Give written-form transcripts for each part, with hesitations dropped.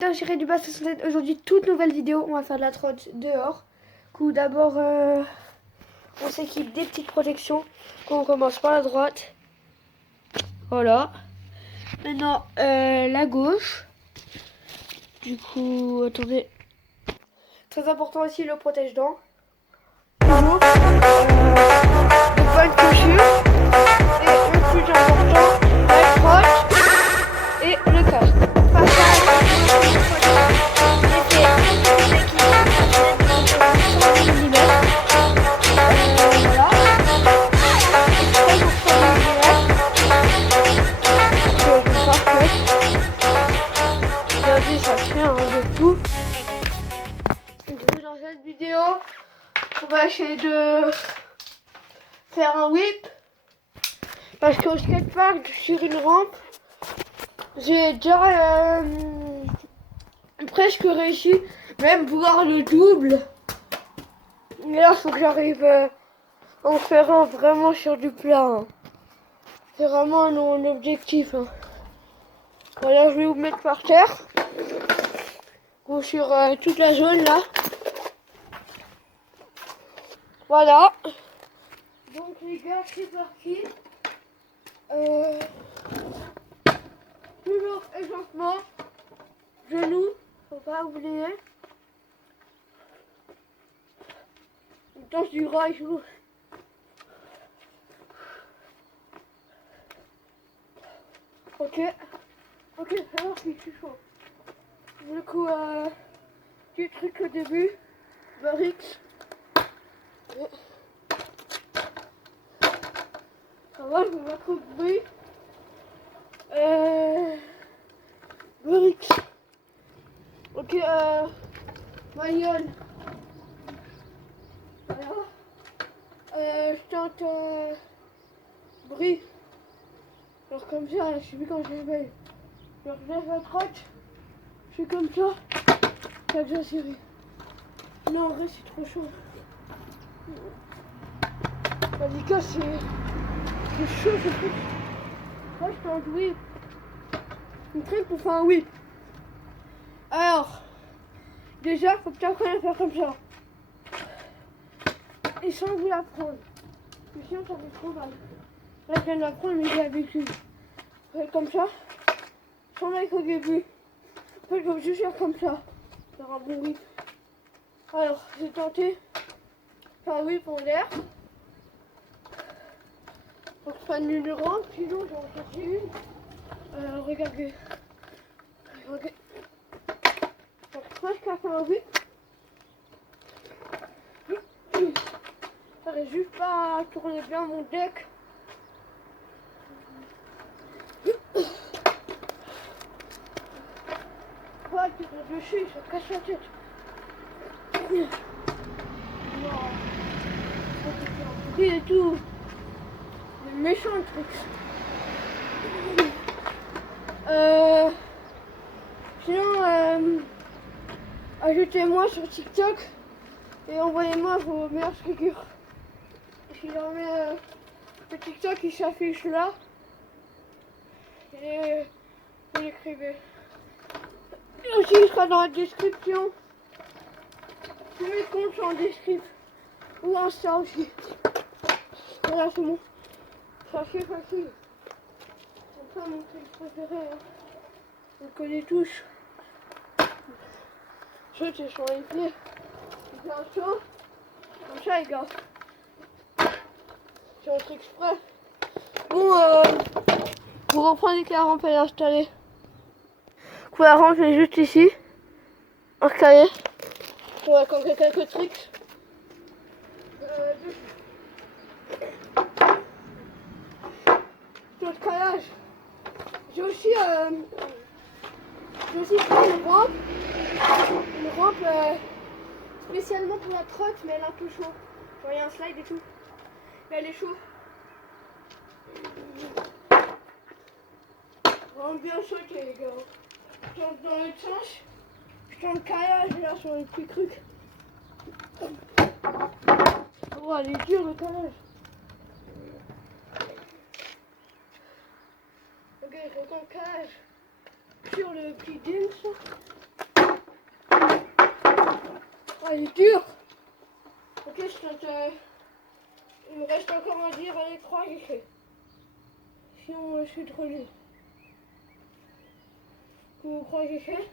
J'irai du bas aujourd'hui, toute nouvelle vidéo. On va faire de la trotte dehors. Coup d'abord, on s'équipe des petites protections. On commence par la droite. Voilà. Maintenant, la gauche. Du coup, attendez. Très important aussi, le protège-dents. Toujours. De bonnes chaussures. Et le plus important, la trotte et le casque. Ça fait un de tout. Du coup, dans cette vidéo, on va essayer de faire un whip parce qu'au skatepark sur une rampe, j'ai déjà presque réussi, même voir le double. Et là, il faut que j'arrive à en faire un vraiment sur du plat. Hein. C'est vraiment mon objectif. Hein. Voilà, je vais vous mettre par terre. Ou sur toute la zone là. Voilà. Donc les gars, c'est parti. Toujours échauffement. Genoux, faut pas oublier. On danse du rail. Ok, c'est parti, je suis chaud. Du coup, petit truc au début. Barix. Ça va, je vais mettre au bruit. Barix. Ok, Mayol. Voilà. Je tente bruit. Alors comme ça, là, je sais plus quand je réveille. Alors je lève la crotte. Je fais comme ça. Ça bien serré. Non, en vrai, c'est trop chaud. Malika, c'est chaud, ce truc. Moi, je tente whip. Une truc pour faire un whip. Alors, déjà, faut que tu apprennes à faire comme ça. Et sans vous l'apprendre. Sinon, ça fait trop mal. Là, je viens de l'apprendre, mais j'ai l'habitude. Faites comme ça. Sans like au début. En fait, il faut juste faire comme ça. Faire un bon whip. Alors, j'ai tenté faire un whip en l'air. Faut que je prenne une rampe, sinon j'en cherche une. Regardez. Regardez. Donc, presque à faire un whip. J'arrive juste pas à tourner bien mon deck. Ouais, tu te dessus, ça te casse la tête. Non. Et tout. Le méchant truc. Sinon, ajoutez-moi sur TikTok et envoyez-moi vos meilleures figures. Si jamais le TikTok il s'affiche là, et vous l'écrivez. Et aussi il sera dans la description. Tous mes comptes sont en description. Ou Insta aussi. Voilà, c'est bon. C'est assez facile. C'est pas mon truc préféré. Hein. On le connaît tous. Ceux qui sont les pieds. Il fait un saut. Comme ça, les gars. C'est un truc exprès. Bon, pour reprendre que la rampe elle est installée. Pour la rampe, elle est juste ici. Installée. On va compter quelques tricks. Sur le calage. J'ai aussi pris une rampe. Une rampe spécialement pour la trotte, mais elle est un peu chaud. Genre, il y a un slide et tout. Mais elle est chaude. Vraiment bien sauté, les gars. Je tente dans l'autre sens. Je tente le calage là sur les petits trucs. Oh, elle est dure le calage. Ok, je tente le calage sur le petit dingue. Elle est dure. Ok, il me reste encore à dire les 3 que j'ai fait. Sinon, je suis trop nul. Vous croyez que j'ai fait?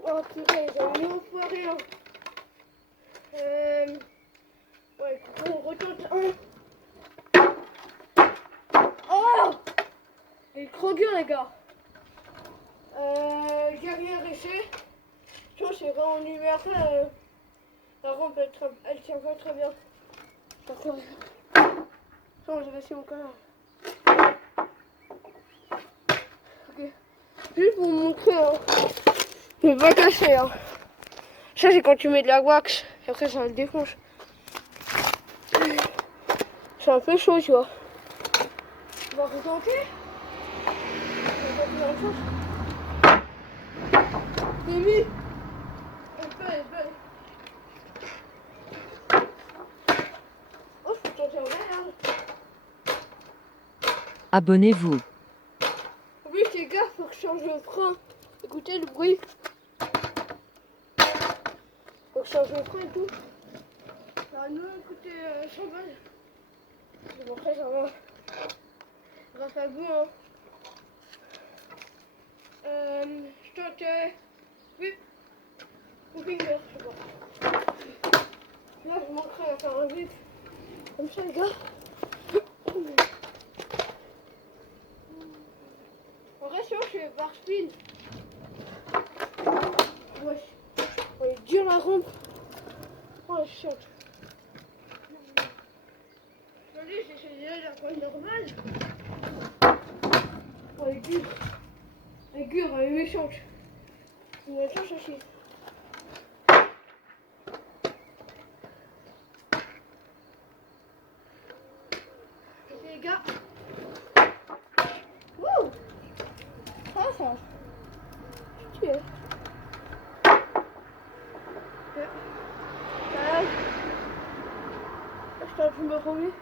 Oh purée, j'ai mis au foiré. Hein. Ouais, on retourne un. Oh! Il est trop dur, les gars. Guerrier essai. Tu vois, c'est vraiment numéro 1. La rampe, elle tient pas très bien. D'accord. Non, j'ai laissé mon canard. Ok. Juste pour vous montrer, hein. Je vais pas casser, hein. Ça, c'est quand tu mets de la wax. Et après, ça le défonce. C'est un peu chaud, tu vois. On va retenter. On va tenter la même chose. C'est mis. Elle est belle. Oh, je peux tenter en vrai, hein. Abonnez-vous. Oui, les gars, faut que je change le frein. Écoutez le bruit. Faut que je change le frein et tout. Ça va nous coûter 100 balles. Bon, après, ça va. Grâce à vous, hein. Je tente whip ou finger, je sais pas. Là, je manquerai à faire un whip. Comme ça, les gars. En vrai, sinon, je fais bar spin. Ouais. On est dur la rampe. Oh, je chante. Je dis, j'ai déjà la pointe normale. Oh, elle est dure. Elle est dure, elle est méchante. Une méchante aussi. Ok, les gars. Wouh! Ah, ça. Je suis tué. Ok. Voilà. Je t'en me remets.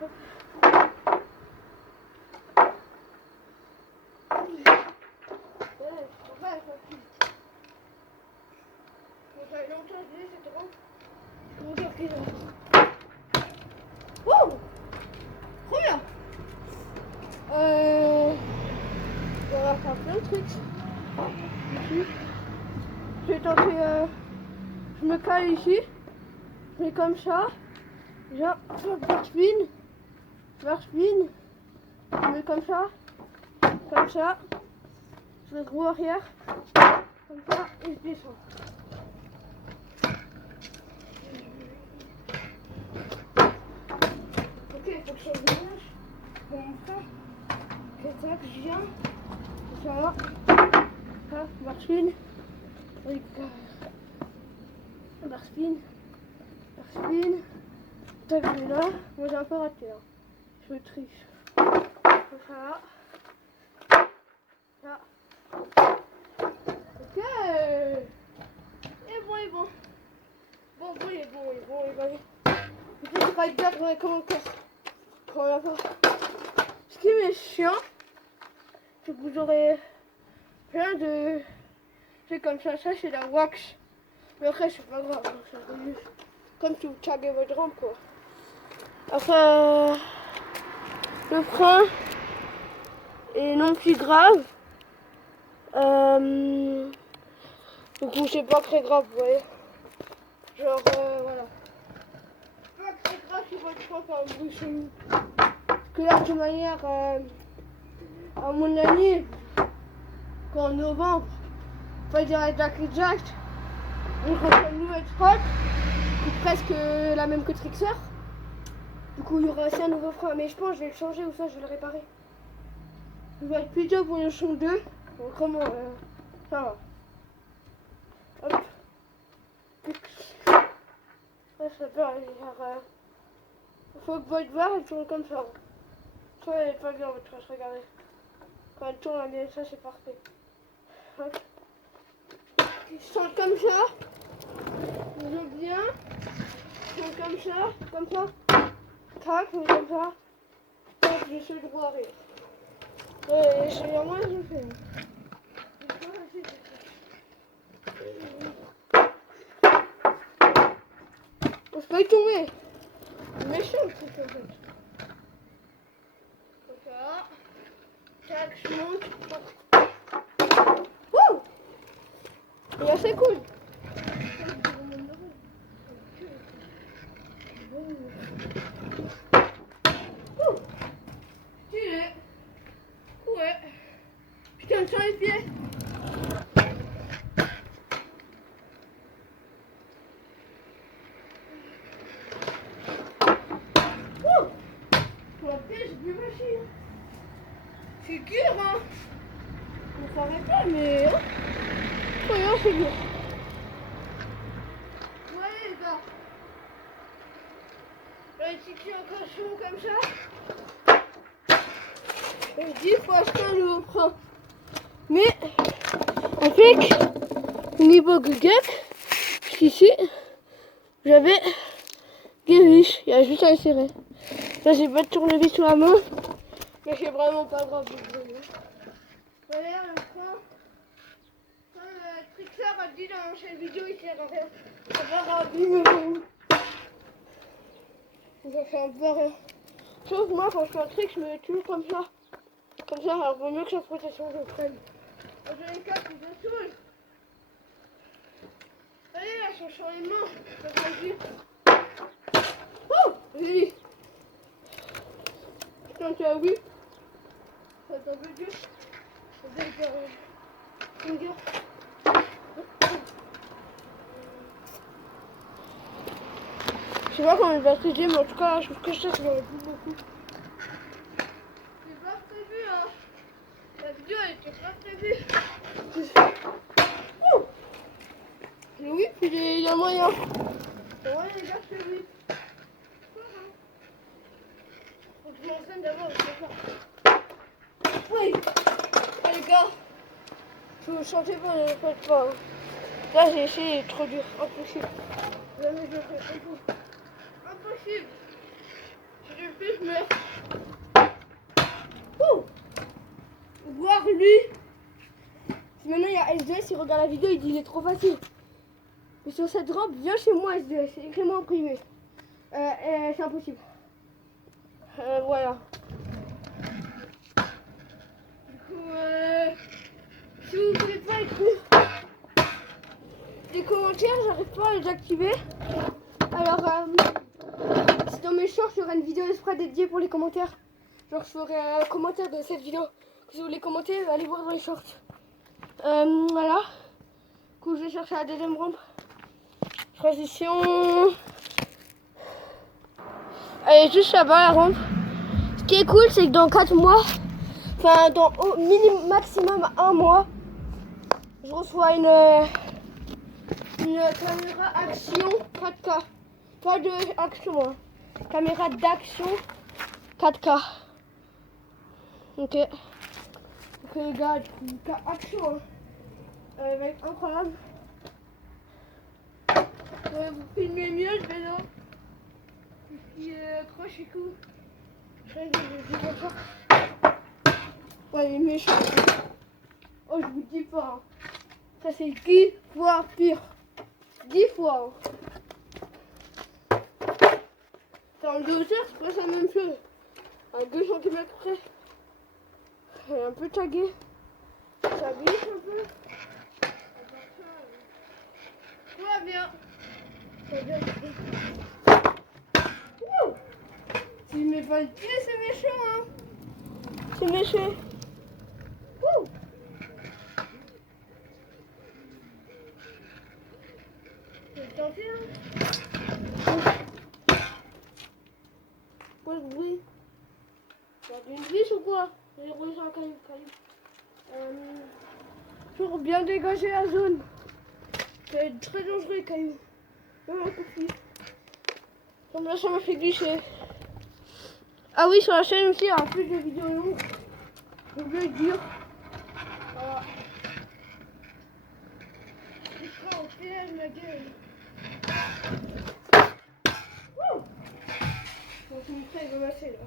Hop. Ça fait longtemps que je dis, c'était bon. Je regarde qui là. Wouh! Trop bien! On va faire plein de trucs. Ici. Je vais tenter. Je me cale ici. Je mets comme ça. Genre, bar spin. Bar spin. Je mets comme ça. Comme ça. Je le roue arrière. Comme ça. Et je descends. Ok, il faut que je change de visage. Bon, ça. Ok, tac, je viens. Ça. Ça, bar spin. Bar spin. Bar spin. Tac, je vais là. Moi, j'ai un peu raté. Hein. Je me triche. Ça. Ça. Ok. Et bon, et bon. Bon, il est bon, il est bon, il va bien. Peut-être pas dire dans les commentaires. Quand on va voir. Ce qui est chiant, c'est que vous aurez plein de trucs comme ça. Ça, c'est la wax. Mais après, c'est pas grave. Ça juste comme si vous taguez votre rampe, quoi. Enfin, le frein est non plus grave. Du coup, c'est pas très grave, vous voyez. Genre, voilà. Pas très grave si votre frein fait un bruit chelou. Parce que là, de toute manière, à mon avis, qu'en novembre, pas dire exact, on reçoit une nouvelle trotte, qui est presque la même que Trixer. Du coup, il y aura aussi un nouveau frein, mais je pense que je vais le changer ou ça, je vais le réparer. Je vais être plutôt pour le son 2. Donc, comment ça va. Hop. Ouais, ça peut aller. Il faut que votre barre elle tourne comme ça. Ça, elle est pas bien, votre trace, regardez. Quand elle tourne, elle est, ça, c'est parfait. Hop. Ils sont comme ça. Ils sont bien. Ils sont comme ça. Tac, mais comme ça. Tac, je suis le droit arrière. J'ai un moins, je fais. Va tomber. Méchant le truc en fait. Comme ça. Tac, je monte. Wouh! Il est assez cool. Stylé. Ouais. Putain, sur les pieds. Pour la pêche, du machine. C'est dur, hein. On s'arrête pas, mais. Hein. Regarde, c'est dur. Ouais, les gars. Là, si tu es encore chaud comme ça. Je dis, faut acheter un nouveau frein. Mais, en fait, au niveau Google, jusqu'ici, j'avais des vis. Il y a juste à insérer. Là, j'ai pas de tournevis sous la main, mais c'est vraiment pas grave. Voilà le frein. Comme Trixer a dit dans cette vidéo, il sert à rien. Ça va abîmer le roue. Ça fait un peu rien. Sauf moi, quand je fais un trick, je me mets toujours comme ça. Comme ça, alors vaut mieux que sa protection je prenne. Dans les cas, c'est deux choses. Allez, là, je change les mains. Ça va vite. Oh, oui. Putain, tu as vu? Ça va un peu dur. Ça va faire dur. Je sais pas comment il va se mais en tout cas, je trouve que ça, ça va plus beaucoup. C'est pas prévu, hein. La vidéo, elle était pas prévue. Le whip, il y a moyen. Il y a moyen, les gars, c'est le whip. Faut que je m'entraîne d'abord, je sais pas. Oui. Ah, les gars. Je me sentais pas, je ne faites pas. Hein. Là, j'ai essayé, il est trop dur. Impossible. Jamais je le fais. Impossible. Si je le fais, je meurs. Ouh. Voir lui. Si maintenant il y a SDS, il regarde la vidéo, il dit il est trop facile. Mais sur cette robe, viens chez moi SDS, écris-moi en privé. C'est impossible. Voilà. Du coup, si vous ne voulez pas écrire des commentaires, j'arrive pas à les activer. Alors, si dans mes shorts, il y aura une vidéo exprès dédiée pour les commentaires. Genre, je ferai un commentaire de cette vidéo. Si vous voulez commenter, allez voir dans les shorts. Voilà. Du coup, je vais chercher la deuxième rampe. Transition. Elle est juste là-bas, la rampe. Ce qui est cool, c'est que dans 4 mois, enfin, dans au minimum, maximum 1 mois, je reçois une caméra action 4K. Pas de action, hein. Caméra d'action 4K. Ok. Ok les gars, action. Hein. Va être incroyable. Vous filmez mieux le vélo. Qui accroche et tout. Je dis comme ça. Ouais, il est méchant. Oh, je vous dis pas. Hein. Ça, c'est 10 fois pire. 10 fois. Hein. En 2 heures, c'est pas la même chose. À 2 cm près. Elle est un peu taguée. Ça glisse un peu. Tout va bien. Tout va bien. S'il met pas le pied, c'est méchant, hein. C'est méchant. Wouh. Je vais tenter, hein. Quoi ce bruit? T'as une vis ou quoi? J'ai roulé sur un caillou. Pour bien dégager la zone. C'est très dangereux les cailloux. Même un coup de fil. Comme là, ça m'a fait glisser. Ah oui, sur la chaîne aussi, il y a plus de vidéos longues. Je veux le dire. Voilà. Je prends au piège ma gueule. Wouh. Bon, c'est ça, il va lâcher là.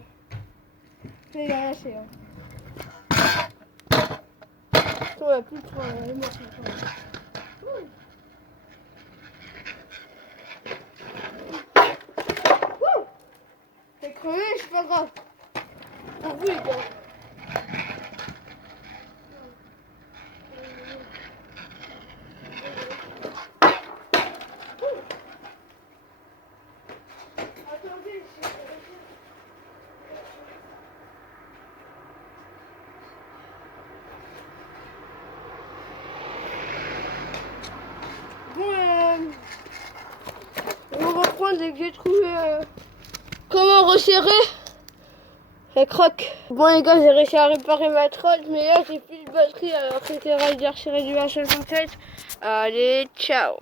Ça, il va lâcher là. Ouais, plus de 3, il est mort. Oui, c'est pas grave. Pour vous, les gars. Attendez, bon, on va reprendre dès que j'ai trouvé comment resserrer la croque. Bon les gars, j'ai réussi à réparer ma trotte, mais là j'ai plus de batterie alors c'était Rider chez Réduction Allez, ciao.